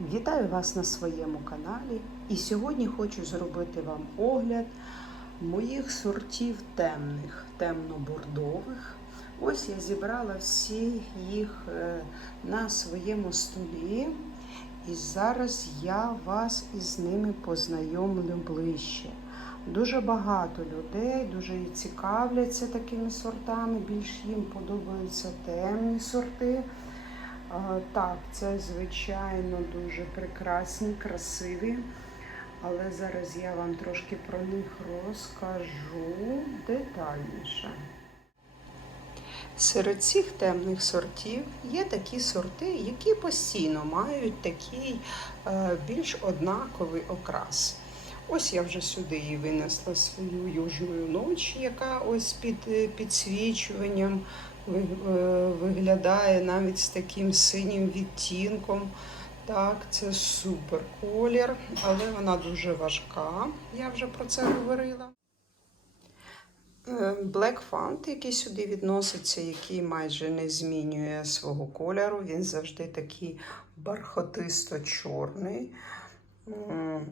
Вітаю вас на своєму каналі. І сьогодні хочу зробити вам огляд моїх сортів темних, темно-бордових. Ось я зібрала всі їх е, на своєму столі. І зараз я вас із ними познайомлю ближче. Дуже багато людей дуже цікавляться такими сортами. Більш їм подобаються темні сорти. Так, це звичайно дуже прекрасні, красиві. Але зараз я вам трошки про них розкажу детальніше. Серед цих темних сортів є такі сорти, які постійно мають такий е, більш однаковий окрас. Ось я вже сюди і винесла свою южну ніч, яка ось під е, підсвічуванням е, виглядає навіть з таким синім відтінком. Так, це супер колір, але вона дуже важка. Я вже про це говорила. Е, Black Font, який сюди відноситься, який майже не змінює свого кольору. Він завжди такий бархатисто-чорний.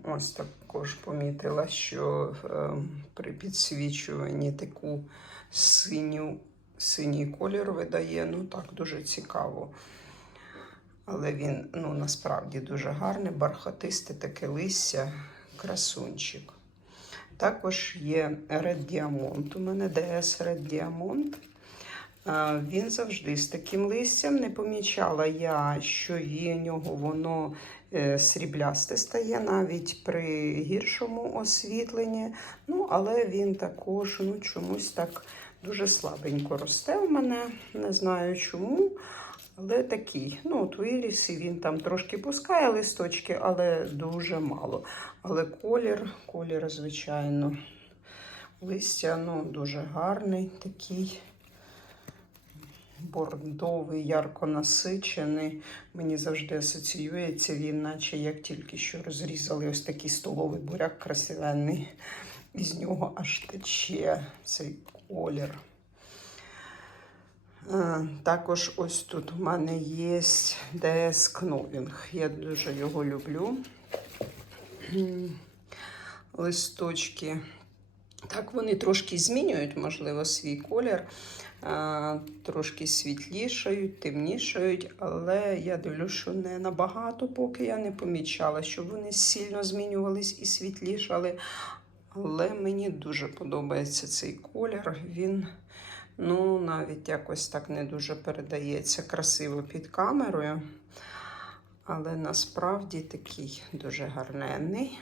Ось також помітила, що е, при підсвічуванні таку синю, синій колір видає. Ну так, дуже цікаво. Але він ну, насправді дуже гарний, бархатисте таке листя, красунчик. Також є Red Diamond. У мене DS Red Diamond. Він завжди з таким листям. Не помічала я, що в нього воно е, сріблясте стає навіть при гіршому освітленні. Ну, але він також ну, чомусь так дуже слабенько росте в мене. Не знаю чому. Але такий. Ну, от у Ірісі він там трошки пускає листочки, але дуже мало. Але колір, колір, звичайно, листя ну, дуже гарний, такий бордовий, ярко насичений. Мені завжди асоціюється він, наче як тільки що розрізали ось такий столовий буряк красивенний. Із нього аж тече цей колір. Е, Також ось тут у мене є DS Кновінг. Я дуже його люблю. Листочки. Так, вони трошки змінюють, можливо, свій колір, трошки світлішають, темнішають, але я дивлюся, що не набагато, поки я не помічала, щоб вони сильно змінювались і світлішали. Але мені дуже подобається цей колір. Він Ну, навіть якось так не дуже передається красиво під камерою. Але насправді такий дуже гарненний.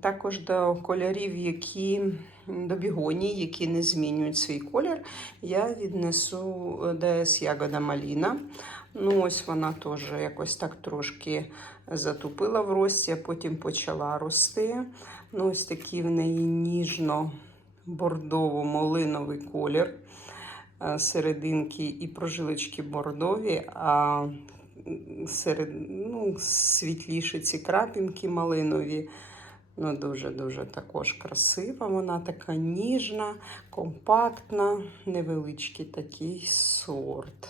Також до кольорів, які до бігоній, які не змінюють свій колір, я віднесу DS Ягода Маліна. Ну, ось вона теж якось так трошки затупила в рості, а потім почала рости. Ну, ось такі в неї ніжно бордово-малиновий колір. Е, Серединки і прожилочки бордові, а серед, ну, світліші ці крапінки малинові. Ну, дуже-дуже також красива. Вона така ніжна, компактна, невеличкий такий сорт.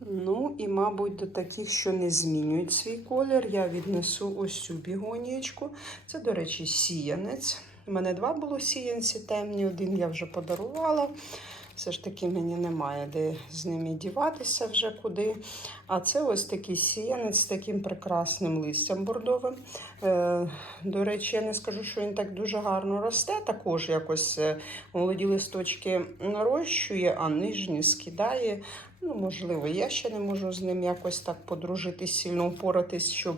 Ну, і, мабуть, до таких, що не змінюють свій колір, я віднесу ось цю бігонієчку. Це, до речі, сіянець. У мене два було сіянці темні, один я вже подарувала. Все ж таки мені немає де з ними діватися вже куди. А це ось такий сіянець з таким прекрасним листям бордовим. Е, до речі, я не скажу, що він так дуже гарно росте. Також якось е, молоді листочки нарощує, а нижні скидає. Ну, можливо, я ще не можу з ним якось так подружитись, сильно упоратись, щоб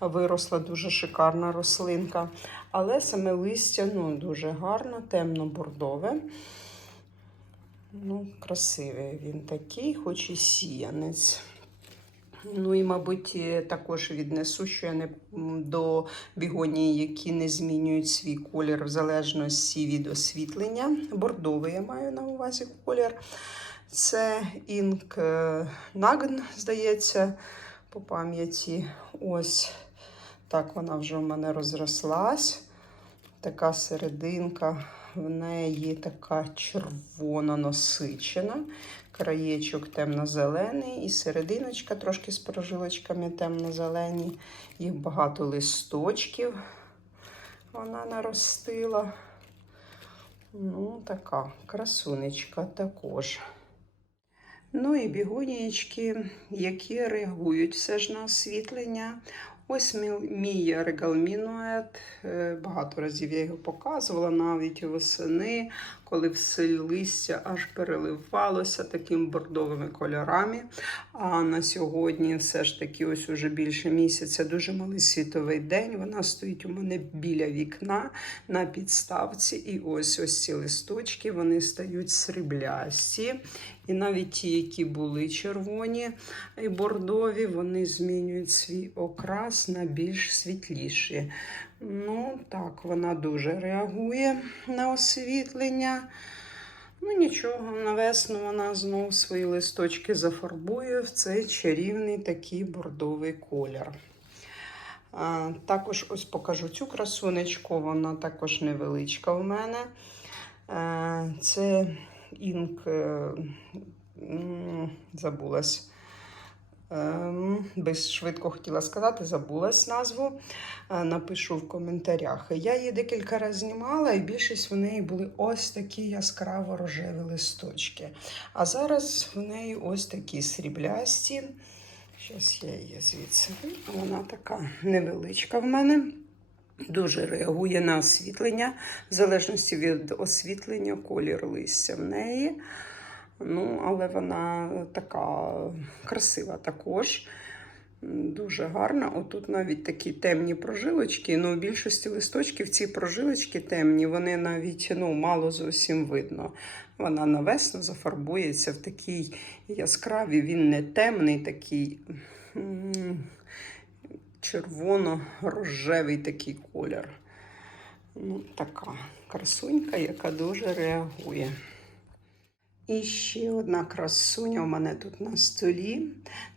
виросла дуже шикарна рослинка. Але саме листя ну, дуже гарно, темно-бордове. Ну, красивий він такий, хоч і сіянець. Ну і, мабуть, е, також віднесу, що я не до бігонії, які не змінюють свій колір в залежності від освітлення. Бордовий я маю на увазі колір. Це Інк Нагн, здається, по пам'яті. Ось так вона вже в мене розрослась. така серединка, в неї така червона насичена, краєчок темно-зелений і серединочка трошки з прожилочками темно-зелені. Їх багато листочків вона наростила. Ну, така красунечка також. Ну і бігонієчки, які реагують все ж на освітлення. Ось мій- регалмінует. Е, Багато разів я його показувала, навіть восени, коли все листя аж переливалося такими бордовими кольорами. А на сьогодні все ж таки, ось уже більше місяця, дуже малий світовий день. Вона стоїть у мене біля вікна на підставці. І ось ось ці листочки вони стають сріблясті. І навіть ті, які були червоні і бордові, вони змінюють свій окрас на більш світліші. Ну, так, вона дуже реагує на освітлення. Ну, нічого, на весну вона знову свої листочки зафарбує в цей чарівний такий бордовий колір. А, також ось покажу цю красунечку, вона також невеличка у мене. Е, Це інк, е, забулась. Ем, Без швидко хотіла сказати, забулась назву. Е, Напишу в коментарях. Я її декілька разів знімала, і більшість в неї були ось такі яскраво рожеві листочки. А зараз в неї ось такі сріблясті. Зараз я її звідси. Вона така невеличка в мене. Дуже реагує на освітлення, в залежності від освітлення, колір листя в неї. Ну, але вона така красива також. Дуже гарна. Отут навіть такі темні прожилочки. Ну, у більшості листочків ці прожилочки темні, вони навіть ну, мало зовсім видно. Вона на весну зафарбується в такий яскравий, він не темний, такий червоно-рожевий такий колір. Ну, така красунька, яка дуже реагує. І ще одна красуня у мене тут на столі.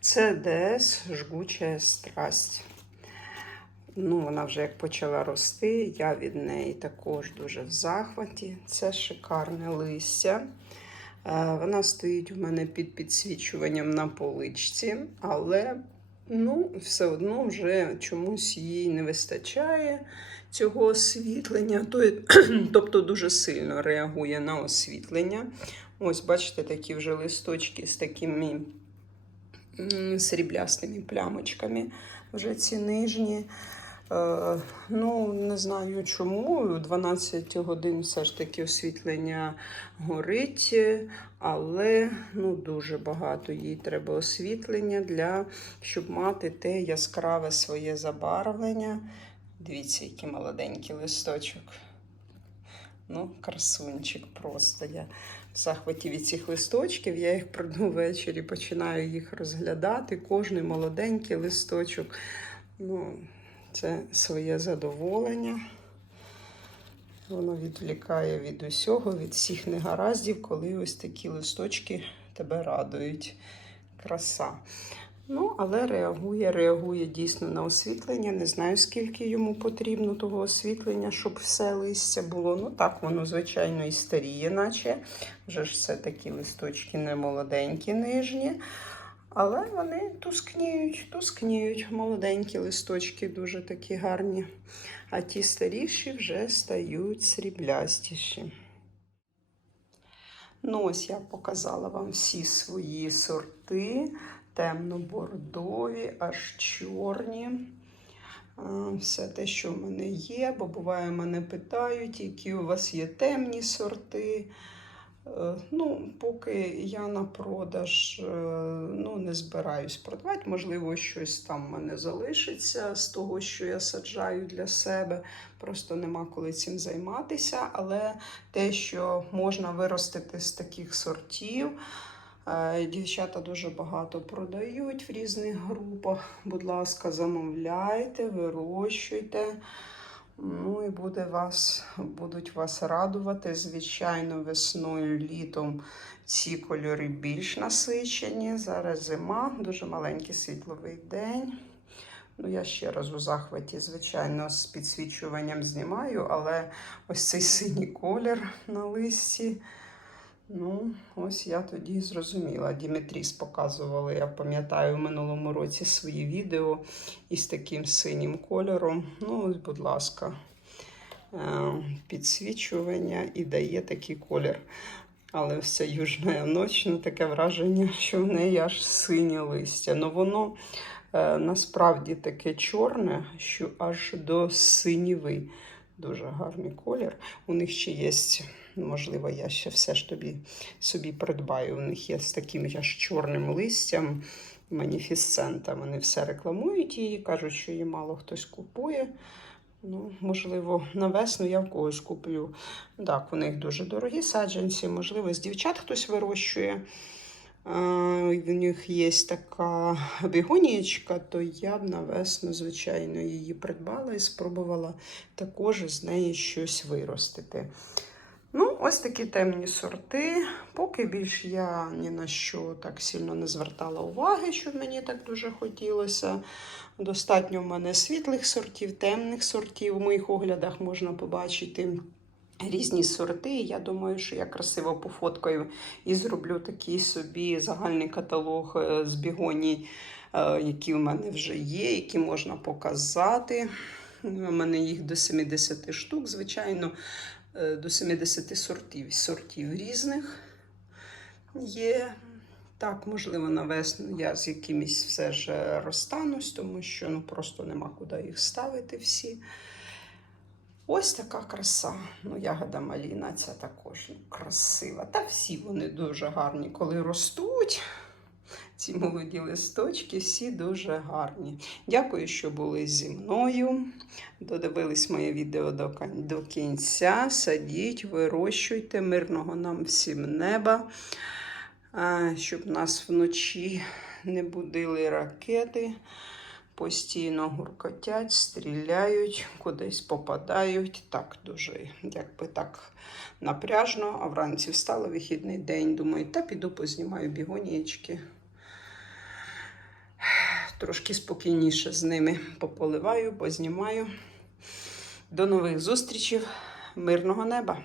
Це ДС жгуча страсть. Ну, вона вже як почала рости, я від неї також дуже в захваті. Це шикарне листя. Е, Вона стоїть у мене під підсвічуванням на поличці, але ну, все одно вже чомусь їй не вистачає цього освітлення, тобто дуже сильно реагує на освітлення. Ось, бачите, такі вже листочки з такими сріблястими плямочками. Вже ці нижні. Е, ну, не знаю чому. 12 годин все ж таки освітлення горить, але ну, дуже багато їй треба освітлення для, щоб мати те яскраве своє забарвлення. Дивіться, який молоденький листочок. Ну, красунчик просто. Я в захваті від цих листочків. Я їх прийду ввечері, починаю їх розглядати. Кожний молоденький листочок. Ну, це своє задоволення. Воно відвлікає від усього, від всіх негараздів, коли ось такі листочки тебе радують. Краса. Ну, але реагує, реагує дійсно на освітлення. Не знаю, скільки йому потрібно того освітлення, щоб все листя було. Ну так, воно, звичайно, і старіє, наче. Вже ж все такі листочки не молоденькі, нижні. Але вони тускніють, тускніють. Молоденькі листочки дуже такі гарні. А ті старіші вже стають сріблястіші. Ну, ось я показала вам всі свої сорти темно-бордові, аж чорні. Все те, що в мене є, бо буває, мене питають, які у вас є темні сорти. Е, Ну, поки я на продаж е, ну, не збираюсь продавати. Можливо, щось там в мене залишиться з того, що я саджаю для себе. Просто нема коли цим займатися. Але те, що можна виростити з таких сортів, дівчата дуже багато продають в різних групах. Будь ласка, замовляйте, вирощуйте. Ну і буде вас, будуть вас радувати. Звичайно, весною, літом ці кольори більш насичені. Зараз зима, дуже маленький світловий день. Ну, я ще раз у захваті, звичайно, з підсвічуванням знімаю, але ось цей синій колір на листі. Ну, ось я тоді зрозуміла. Дімітріс показували, я пам'ятаю, в минулому році свої відео із таким синім кольором. Ну, ось, будь ласка, е, підсвічування і дає такий колір. Але ця южна ніч, ну, таке враження, що в неї аж синє листя. Ну воно е, насправді таке чорне, що аж до синіви. Дуже гарний колір. У них ще є, можливо, я ще все ж тобі собі придбаю. У них є з таким аж чорним листям маніфісцента. Вони все рекламують її, кажуть, що її мало хтось купує. Ну, можливо, на весну я в когось куплю. Так, у них дуже дорогі саджанці, можливо, з дівчат хтось вирощує. В них є така бігонієчка, то я б на весну, звичайно, її придбала і спробувала також з неї щось виростити. Ось такі темні сорти. Поки більш я ні на що так сильно не звертала уваги, що мені так дуже хотілося. Достатньо в мене світлих сортів, темних сортів. В моїх оглядах можна побачити різні сорти. Я думаю, що я красиво пофоткаю і зроблю такий собі загальний каталог е, з бігоній, е, які в мене вже є, які можна показати. У мене їх до 70 штук, звичайно, до 70 сортів, сортів різних є. Так, можливо, на весну я з якимись все ж е, розстанусь, тому що ну, просто нема куди їх ставити всі. Ось така краса. Ну, ягода маліна ця також ну, красива. Та всі вони дуже гарні, коли ростуть. Ці молоді листочки всі дуже гарні. Дякую, що були зі мною. Додивились моє відео до, кінця. Садіть, вирощуйте, мирного нам всім неба, щоб нас вночі не будили ракети. Постійно гуркотять, стріляють, кудись попадають. Так дуже, якби так напряжно. А вранці встала вихідний день. Думаю, та піду познімаю бігонієчки. Трошки спокійніше з ними пополиваю, познімаю. До нових зустрічей, мирного неба!